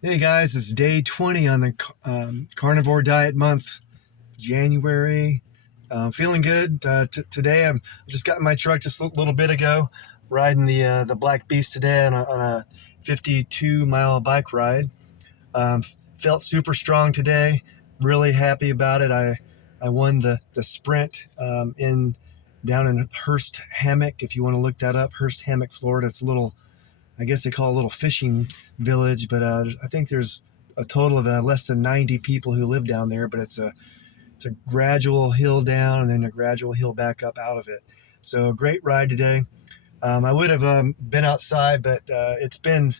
Hey guys, it's day 20 on the carnivore diet month, January. Feeling good. Today I just got in my truck just a little bit ago, riding the Black Beast today on a 52-mile bike ride. Um, Felt super strong today. Really happy about it. I won the sprint in down in Hurst Hammock. If you want to look that up, Hurst Hammock, Florida. It's a little, I guess they call it a little fishing village, but I think there's a total of less than 90 people who live down there. But it's a gradual hill down and then a gradual hill back up out of it. So a great ride today. I would have been outside, but it's been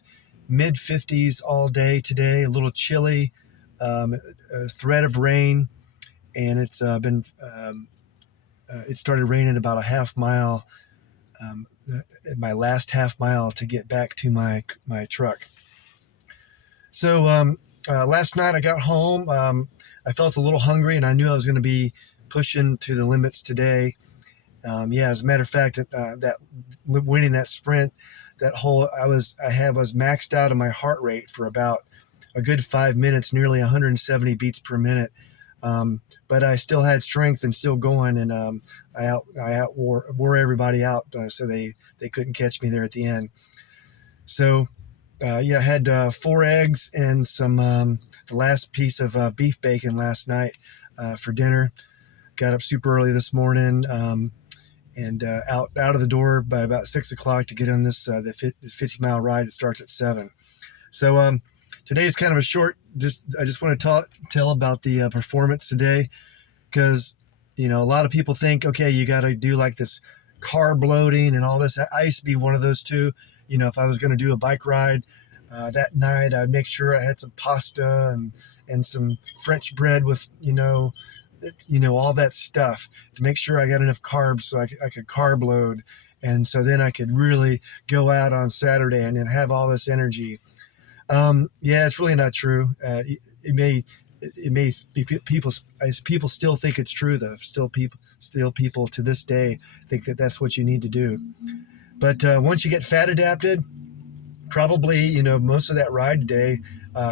mid 50s all day today. A little chilly, a threat of rain, and it's been. It started raining about a half mile. Um, my last half mile to get back to my truck. So last night I got home. I felt a little hungry, and I knew I was going to be pushing to the limits today. Yeah, as a matter of fact, that winning that sprint, I was maxed out of my heart rate for about a good 5 minutes, nearly 170 beats per minute. But I still had strength and still going, and I wore everybody out, so they couldn't catch me there at the end. So yeah, I had 4 eggs and some the last piece of beef bacon last night for dinner. Got up super early this morning, and out of the door by about 6 o'clock to get on this the 50-mile ride. It starts at 7. So today's kind of a short. I just want to tell about the performance today, because a lot of people think, okay, you got to do like this carb loading and all this. I used to be one of those too. If I was going to do a bike ride that night, I'd make sure I had some pasta and some French bread with all that stuff to make sure I got enough carbs so I could carb load, and so then I could really go out on Saturday and then have all this energy. Yeah, it's really not true. It may be people still think it's true though. Still people to this day think that that's what you need to do. But once you get fat adapted, probably most of that ride today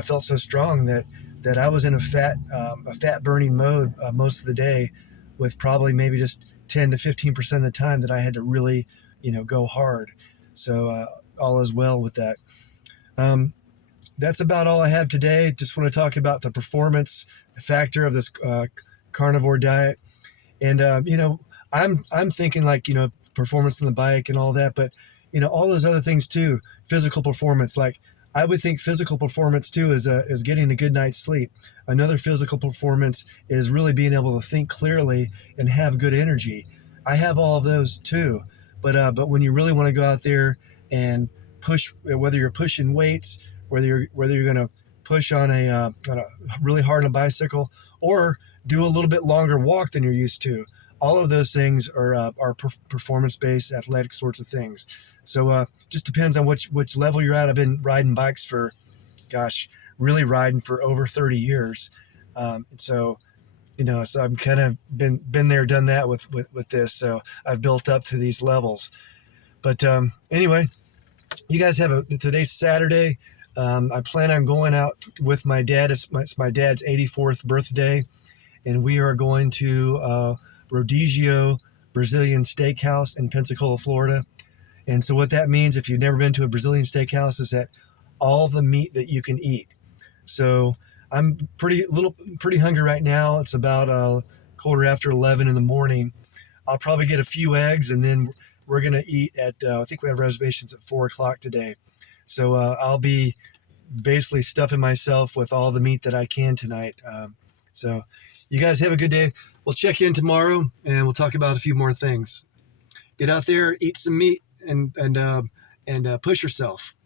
felt so strong that I was in a fat burning mode most of the day, with probably maybe just 10 to 15% of the time that I had to really go hard. So all is well with that. That's about all I have today. Just want to talk about the performance factor of this carnivore diet. And I'm thinking like performance on the bike and all that, but all those other things too. Physical performance, like I would think physical performance too is getting a good night's sleep. Another physical performance is really being able to think clearly and have good energy. I have all of those too, but when you really want to go out there and push, whether you're pushing weights, whether you're going to push on a really hard on a bicycle, or do a little bit longer walk than you're used to. All of those things are performance-based, athletic sorts of things. So just depends on which level you're at. I've been riding bikes for, really riding for over 30 years. So I've kind of been there, done that with this. So I've built up to these levels. But anyway, you guys today's Saturday. I plan on going out with my dad. It's my dad's 84th birthday, and we are going to Rodizio Brazilian Steakhouse in Pensacola, Florida. And so what that means, if you've never been to a Brazilian steakhouse, is that all the meat that you can eat. So I'm pretty hungry right now. It's about a quarter after 11 in the morning. I'll probably get a few eggs, and then we're going to eat at, I think we have reservations at 4 o'clock today. So I'll be basically stuffing myself with all the meat that I can tonight. So you guys have a good day. We'll check in tomorrow, and we'll talk about a few more things. Get out there, eat some meat, and push yourself.